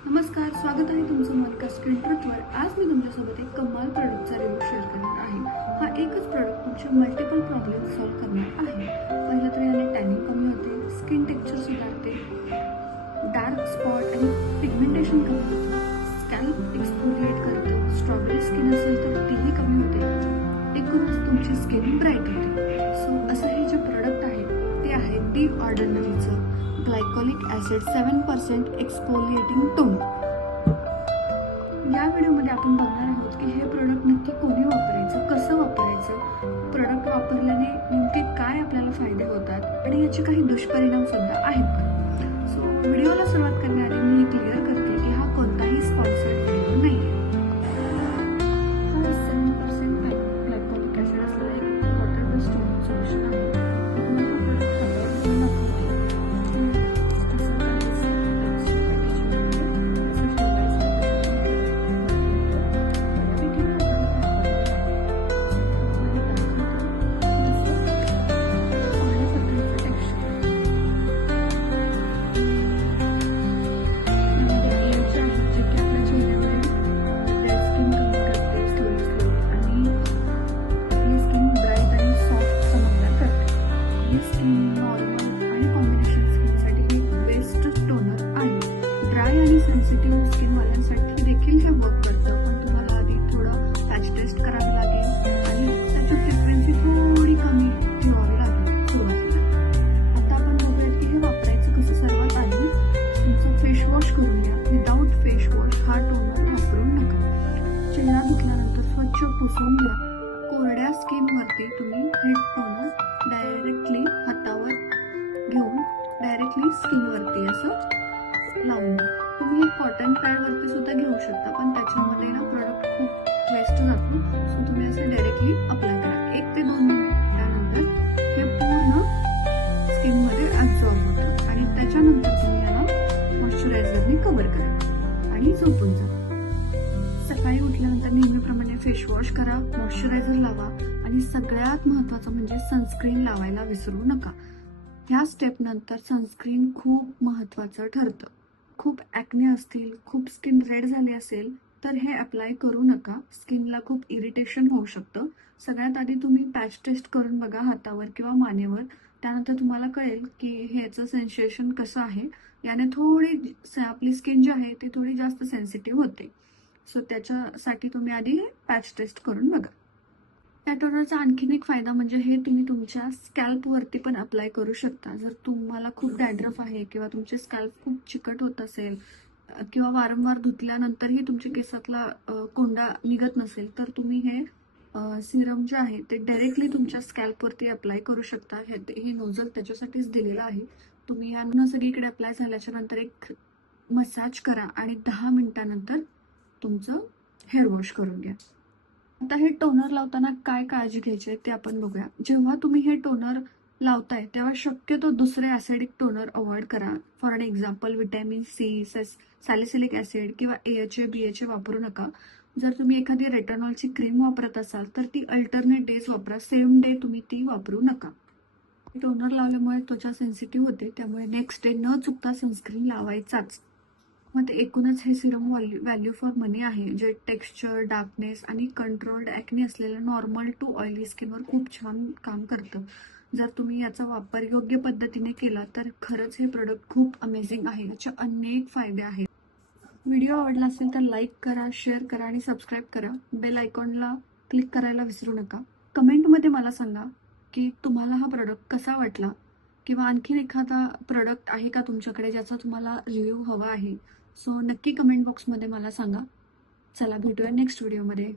नमस्कार, स्वागत आहे तुमचं मोनिका स्किन ट्रुथवर. आज मी तुमच्यासोबत एक कमाल प्रोडक्टचा रिव्ह्यू शेअर करणार आहे. हा एकच प्रोडक्ट तुमचे मल्टिपल प्रॉब्लेम सॉल्व्ह करणार आहे. पहिलं तर याने टॅनिंग कमी होते, स्किन टेक्स्चर सुधारते, डार्क स्पॉट आणि पिगमेंटेशन कमी होतं, स्कॅल्प एक्सफोलिएट करतं, स्ट्रॉबेरी स्किन असेल तर तीही कमी होते, एकूणच तुमची स्किन ब्राईट होते. सो असं हे जे प्रोडक्ट आहे ते आहे दी ऑर्डिनरीचं ग्लायकोलिक ॲसिड 7% एक्सफोलिएटिंग टोनर. या व्हिडिओमध्ये आपण बघणार आहोत की हे प्रोडक्ट नक्की कोणी वापरायचं, कसं वापरायचं, प्रोडक्ट वापरल्याने नेमके काय आपल्याला फायदे होतात आणि याचे काही दुष्परिणाम सुद्धा आहेत का. सो व्हिडिओला सुरुवात करण्याआधी मी हे क्लिअर करते की हा कोणताही स्पॉन्सर्ड व्हिडिओ नाही आहे. हा 7% ग्लायकोलिक ॲसिड असलेला एक वॉटर बेस्ड टोनर सोल्युशन आहे. तुम्हाला हा प्रोडक्ट हातावर घेऊन दाखवते. सेन्सिटिव्ह स्किनवाल्यांसाठी देखील हे वर्क करतं, पण तुम्हाला आधी थोडं पॅच टेस्ट करावी लागेल आणि त्याची फ्रिक्वेन्सी थोडी कमी ठेवावी लागेल सुरुवातीला. आता आपण बघूयात की हे वापरायचं कसं. सर्वात आधी तुमचं फेस वॉश करून घ्या. विदाऊट फेस वॉश हा टोनर वापरून नका. चेहरा धुतल्यानंतर स्वच्छ पुसून घ्या. कोरड्या स्किनवरती तुम्ही हे टोनर डायरेक्टली हातावर घेऊन डायरेक्टली स्किनवरती असं लावून द्या. तुम्ही एक कॉटन पॅडवरती सुद्धा घेऊ शकता, पण त्याच्यामध्ये ना प्रोडक्ट खूप वेस्ट जातो. सो तुम्ही असं डायरेक्टली अप्लाय करा. 1 ते 2 मिनिट त्यानंतर हे पूर्ण स्किनमध्ये ॲब्झॉर्ब होतं आणि त्याच्यानंतर तुम्ही याला मॉइश्चरायझरने कव्हर करा आणि झोपून जा. सकाळी उठल्यानंतर नेहमीप्रमाणे फेस वॉश करा, मॉइश्चरायझर लावा आणि सगळ्यात महत्त्वाचं म्हणजे सनस्क्रीन लावायला विसरू नका. ह्या स्टेप नंतर सनस्क्रीन खूप महत्त्वाचं ठरतं. खूप ॲक्ने असतील, खूप स्किन रेड झाली असेल तर हे अप्लाय करू नका. स्किनला खूप इरिटेशन होऊ शकतं. सगळ्यात आधी तुम्ही पॅच टेस्ट करून बघा हातावर किंवा मानेवर. त्यानंतर तुम्हाला कळेल की ह्याचं सेन्सेशन कसं आहे. याने थोडी आपली स्किन जी आहे ती थोडी जास्त सेन्सिटिव्ह होते. सो त्याच्यासाठी तुम्ही आधी पॅच टेस्ट करून बघा. या टोनरचा आणखीन एक फायदा म्हणजे हे तुम्ही तुमच्या स्कॅल्पवरती पण अप्लाय करू शकता. जर तुम्हाला खूप डॅन्ड्रफ आहे किंवा तुमचे स्कॅल्प खूप चिकट होत असेल किंवा वारंवार धुतल्यानंतरही तुमच्या केसातला कोंडा निघत नसेल तर तुम्ही हे सिरम जे आहे ते डायरेक्टली तुमच्या स्कॅल्पवरती अप्लाय करू शकता. हे नोझल त्याच्यासाठीच दिलेलं आहे. तुम्ही ह्या सगळीकडे अप्लाय झाल्याच्या नंतर एक मसाज करा आणि 10 मिनिटानंतर तुमचं हेअर वॉश करून घ्या. आता हे टोनर लावताना काय काळजी घ्यायची आहे ते आपण बघूया. जेव्हा तुम्ही हे टोनर लावताय तेव्हा शक्यतो दुसरे ॲसिडिक टोनर अवॉइड करा. For an example vitamin C, salicylic acid किंवा AHA BHA वापरू नका. जर तुम्ही एखादी रेटनॉलची क्रीम वापरत असाल तर ती अल्टरनेट डेज वापरा. सेम डे तुम्ही ती वापरू नका. टोनर लावल्यामुळे त्वचा सेन्सिटिव्ह होते, त्यामुळे नेक्स्ट डे न चुकता सनस्क्रीन लावायचाच. मग ते एकूणच हे सिरम व्हॅल्यू फॉर मनी आहे, जे टेक्स्चर, डार्कनेस आणि कंट्रोल्ड ॲक्ने असलेल्या नॉर्मल टू ऑइली स्किनवर खूप छान काम करतं. जर तुम्ही याचा वापर योग्य पद्धतीने केला तर खरंच हे प्रोडक्ट खूप अमेझिंग आहे. याचे अनेक फायदे आहेत. व्हिडिओ आवडला असेल तर लाईक करा, शेअर करा आणि सबस्क्राईब करा. बेल आयकॉनला क्लिक करायला विसरू नका. कमेंटमध्ये मला सांगा की तुम्हाला हा प्रोडक्ट कसा वाटला किंवा आणखीन एखादा प्रोडक्ट आहे का तुमच्याकडे ज्याचा तुम्हाला रिव्ह्यू हवा आहे. सो नक्की कमेंट बॉक्समध्ये मला सांगा. चला भेटूया नेक्स्ट व्हिडिओमध्ये.